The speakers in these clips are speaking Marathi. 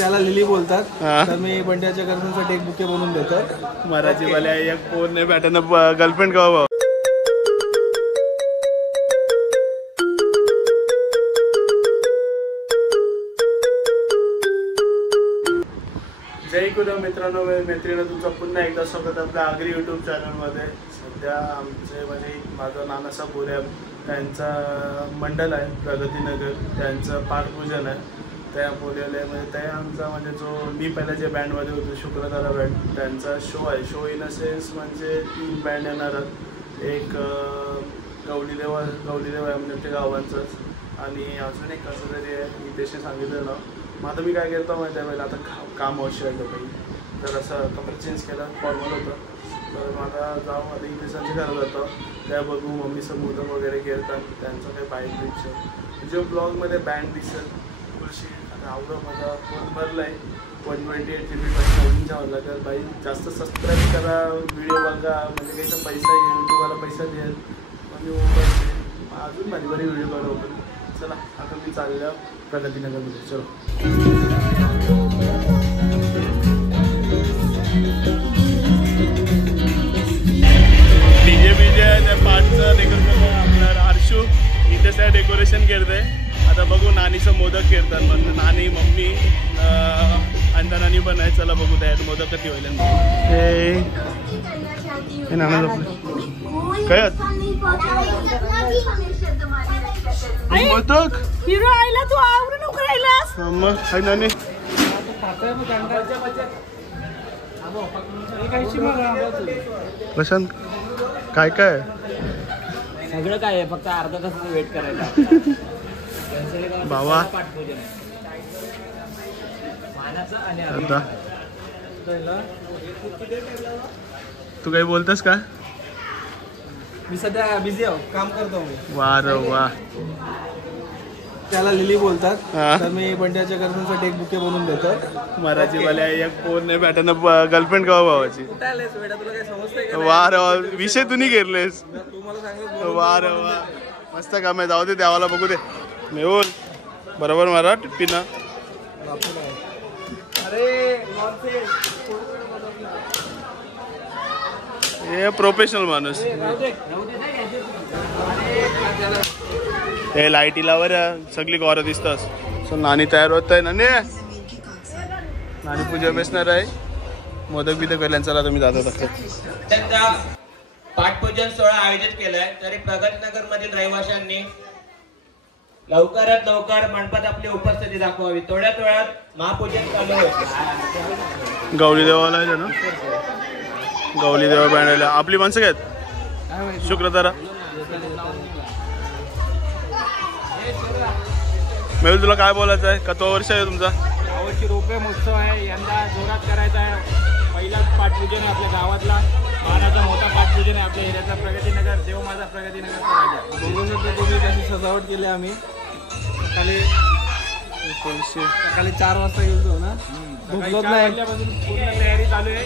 त्याला लिली बोलतात. तर मी बंड्याच्या गर्लफ्रेंडसाठी एक बुके बनवून देतो. मराठी वाल्या एक फोन नाही भेटन गर्लफ्रेंड का भाऊ. जय गुरु मित्रांनो, मैत्रिणी तुमचं पुन्हा एकदा स्वागत आपल्या आगरी यूट्यूब चॅनलमध्ये. सध्या आमचे म्हणजे माझं नानासा गोऱ्या त्यांचा मंडल आहे प्रगतीनगर, त्यांचं पाठपूजन आहे. त्या बोललेलं आहे म्हणजे ते आमचा म्हणजे जो मी पहिला जे बँडमध्ये होतो शुक्रतारा बँड, त्यांचा शो आहे. शो इन अ सेन्स म्हणजे 3 बँड येणार. एक गवळीदेव आहे म्हणजे ते गावांचंच, आणि अजून एक कसं तरी आहे नितेशने सांगितलं ना. मग आता मी काय करतो माहिती आहे, पहिलं आता काम अवश्य आहे काही, तर असं कपडे चेंज केलं, फॉर्मल होतं. तर मला जाऊन आता इंग्लिशांच्या घरात जातो, त्या बघू मम्मीचं मोदक वगैरे घेतात, त्यांचं काही बाईक पिक्चर जो ब्लॉगमध्ये बँड दिसेल खुशी. आता आवडं माझा फोन भरला आहे 128 GB पासून आवडला. तर बाई जास्त सबस्क्राईब करा, व्हिडिओ बघा, म्हणजे काही पैसा येईल, तुम्हाला पैसा देईल आणि अजून भारी भारी व्हिडिओ करू आपण. चला आता मी चाललं प्रगतीनगरमध्ये. चलो डीजे बीजे त्या पाठचं डेकोरेशन आपलं हर्षू इथे त्या डेकोरेशन करते. आता बघू नानीचं मोदक करतात, म्हणजे नानी मम्मी आणि नानी पण आहे. चला बघू त्यात मोदक कधी होईल. हे नाना काय मोदक हिरो आयला, तू आवरून नको राहिलास. मग हाय नानी प्रशांत काय काय सगळं काय आहे, फक्त अर्धा तास वेट करायला. बाबा तू काही बोलतस का? मी सध्या बिझी आहो, काम करतो मी. वा रे वा. त्याला लिली बोलतात. तर मी बंड्याच्या गर्लफ्रेंडसाठी एक बुके बनवून देतो. मराठी वाल्या एक फोन नाही भेटन गर्लफ्रेंड का भावाची. कुठे आलेस बेटा, तुला काही समजतंय का? वा रे वा, विषय तुम्ही घेरलेस. तू मला सांगितलं वा रे वा, मस्त काम आहे. जाऊ दे, देवाला बघू दे. मेहुल बरोबर मारा टिप्पीना. हे प्रोफेशनल माणूस. हे लाईटी लावर सगळी गौरव दिसतस. सो नानी तयार होत आहे. नानी पूजा बेसणार आहे. मोदक बिदक केल्या. चला तुम्ही जाता त्यांचा पाठपूजन सोहळा आयोजित केलाय. तरी प्रगतनगर मधील रहिवाशांनी लवकरात लवकर मंडपात आपली उपस्थिती दाखवावी. थोड्याच वेळात महापूजन चालू होईल. गवळी देवाला आहे ना, गवळी देवा बँडला आपली माणसं काय आहेत? शुक्रतारा. मेहुल तुला काय बोलायचं आहे? किती वर्ष आहे तुमचा? गावाची रोपे महोत्सव आहे, यंदा जोरात करायचा आहे. पहिलाच पाठपूजन आहे आपल्या गावातला, मानाचा मोठा पाठपूजन आहे आपल्या एरियाचा. प्रगतीनगर देव माझा प्रगतीनगरचा राजा. बघून जातो तुम्ही कशी सजावट केली आम्ही. सकाळी 4 वाजता गेलो ना. वाजल्यापासून पूर्ण तयारी चालू आहे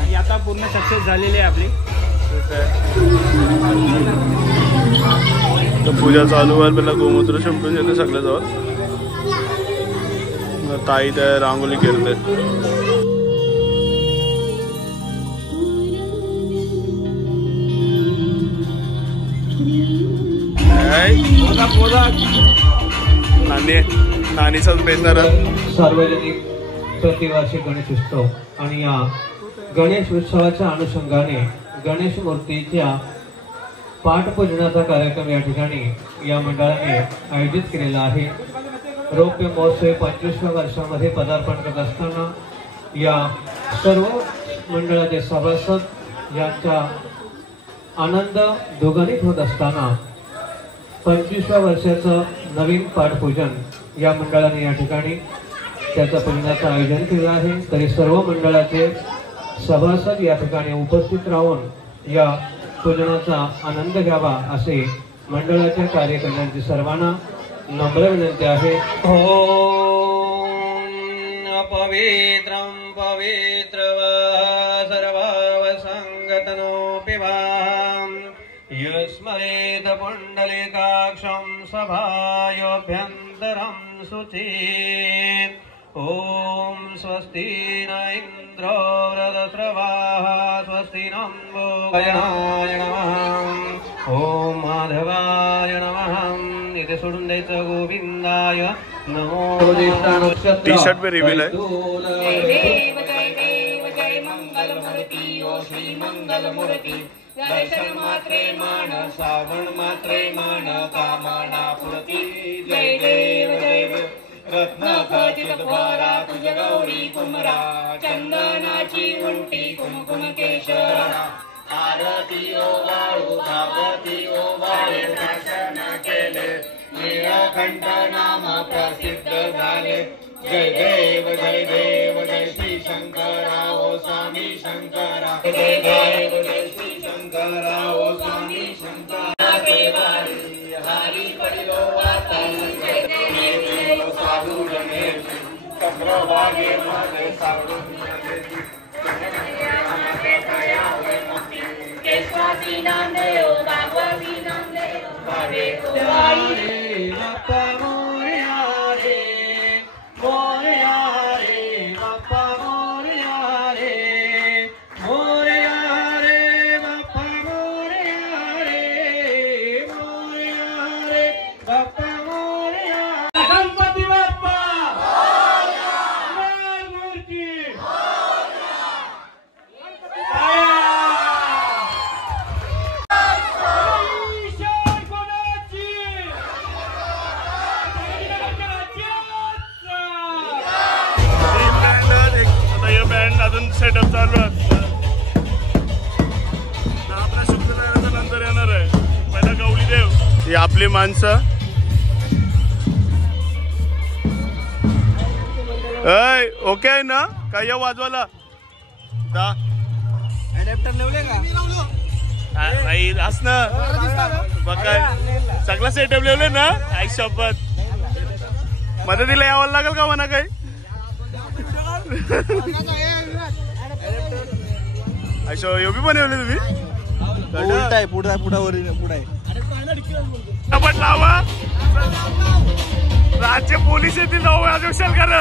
आणि आता पूर्ण सक्सेस झालेली आहे आपली. पूजा चालू आहे. पहिला गोमूत्र शिंपडून येते सगळ्याजवळ. ताई त्या रांगोली करते. नानीचाच बेसणार. सार्वजनिक प्रतिवार्षिक गणेश उत्सव आणि या गणेश उत्सवाच्या अनुषंगाने गणेश मूर्तीच्या पाठपूजनाचा कार्यक्रम या ठिकाणी या मंडळाने आयोजित केलेला आहे. रौप्य महोत्सव 25व्या वर्षामध्ये पदार्पण करत असताना या सर्व मंडळाचे सभासद यांचा आनंद दुगणित होत असताना 25व्या वर्षाचं नवीन पाठपूजन या मंडळाने या ठिकाणी त्याच्या पूजनाचं आयोजन केलं आहे. तरी सर्व मंडळाचे सभासद या ठिकाणी उपस्थित राहून या पूजनाचा आनंद घ्यावा असे मंडळाच्या कार्यकर्त्यांची सर्वांना नम्र विनंती आहे. ओम पवित्रं पवित्र सर्वावसंगतनो पिबाम यस्मरेत पुंडलिकाक्षं सभायोभ्यन्तरं शुचि ओम स्वस्ति न इंद्रो वृधस्रवाः स्वस्ति नमो गणाय नमः ओम माधवाय नमः इथे सोडून द्यायचं गोविंदाय नमो टी शर्ट पे रिव्हील आहे. जय देव जय मंगल मूर्ती ओ श्री मंगल मूर्ती दर्शन मात्रे मान श्रावण मात्रे मान कामना पूर्ती जय देव रत्न खचित द्वारा तुझ गौरी कुमरा चंदनाची उंटी कुमकुम केशरा आरती ओ वाळू भागवती ओ वाळू दर्शन केले नीळकंठ नाम प्रसिद्ध झाले जय देव जय श्री शंकरा ओ स्वामी शंकरा जय देव जय श्री शंकरा ओ स्वामी शंकरा हरी पडिलो वाता जय देव साधू गणेश चंद्रभागे मध्ये साधू केशवासी नाम देव भागवती नाम देव भावे बाप्पा मोरया रे मोरया रे बाप्पा मोरया रे मोरया रे बाप्पा मोरया रे मोरया रे बाप्पा मोरया गणपती बाप्पा मूर्ती आता हे बँड अजून सेटअप चालू आहे. आपल्या शुक्रवाराच्या नंतर येणार आहे. पहिला गवळी देव ही आपली माणसं. ओके आहे ना काय वाजवायला दा ॲडॅप्टर लावले का भाई असं ना बघा सगळा सेटअप लावले ना आई शपथ मदतीला यावं लागेल का म्हणा काही अशो योगी बनवले तुम्ही उलटा आहे पुढा आहे आपण लावा राज्य पोलीस येतील जाऊ अजून कर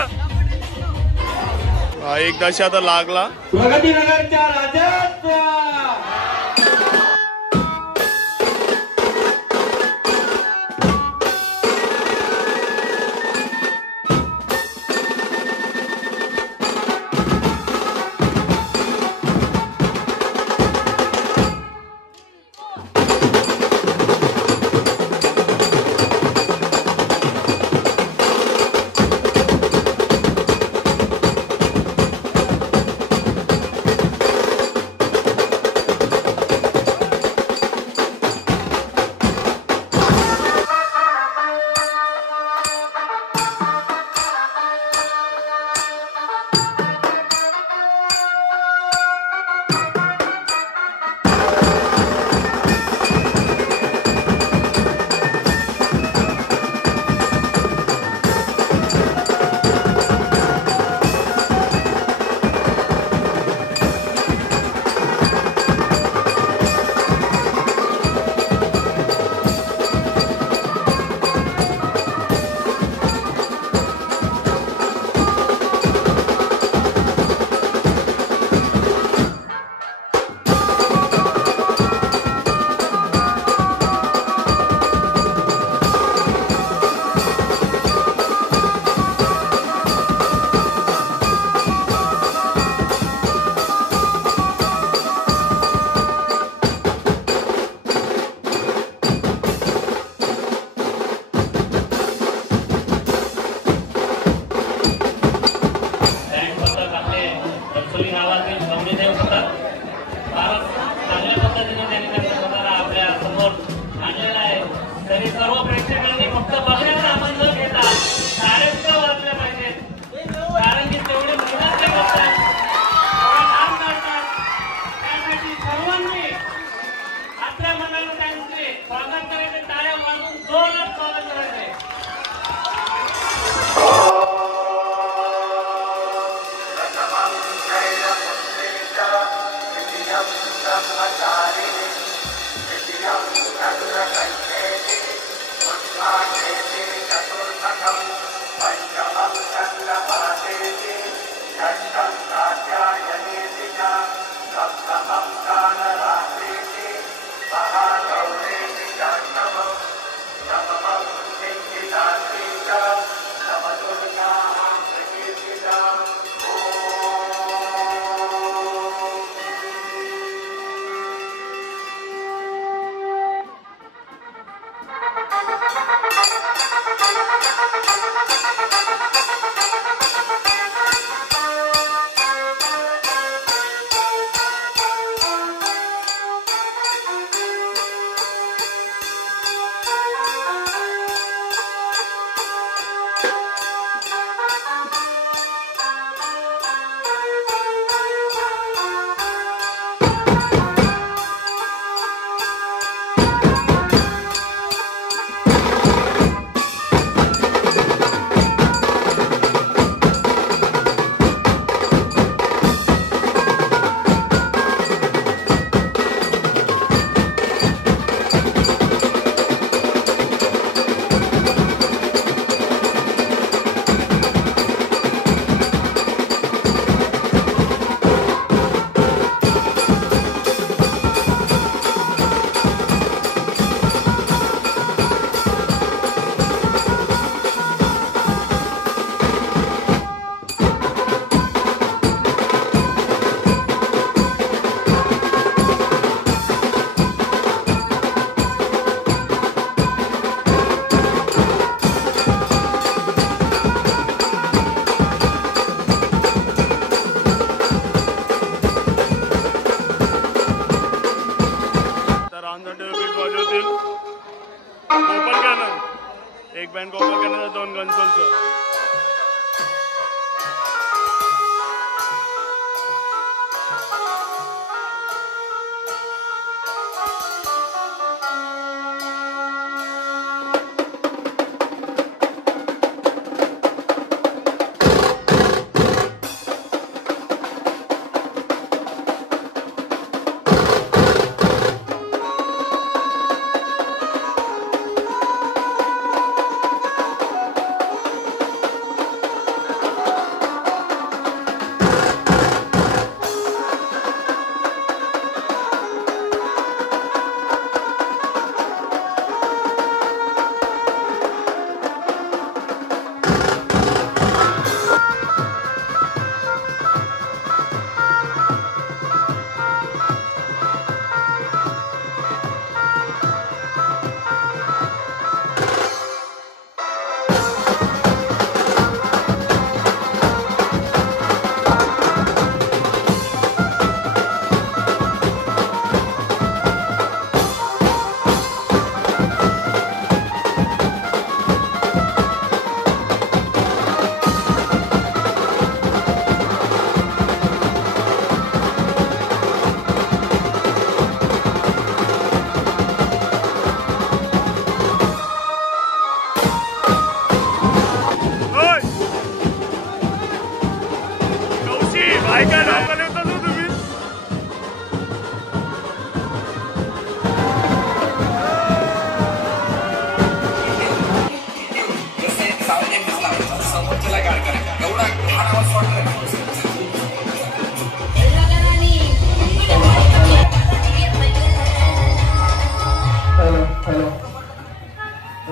एकदाशी आता लागला प्रगतीनगरच्या राजाचा एक बँड कॉपर करण्याचा 2 गनसोलचं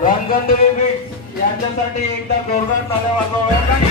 रणगंधर्व बीट यांच्यासाठी एकदा जोरदार ताल्या वाजवा.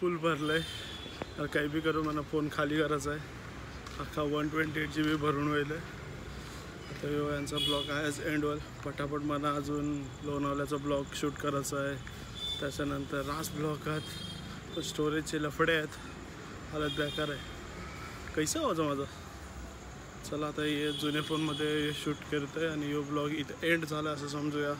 फुल भरलं आहे. काही बी करू मला फोन खाली करायचा आहे. अख्खा 128 GB भरून होईल. तर यांचा ब्लॉग आहेच एंडवर. पटापट मला अजून लोणावल्याचा ब्लॉग शूट करायचा आहे. त्याच्यानंतर रास ब्लॉगात स्टोरेजचे लफडे आहेत. हालत बेकार आहे. कैसा आवाज माझा. चला आता हे जुने फोनमध्ये शूट करतो आहे आणि यो ब्लॉग इथं एंड झाला असं समजूया.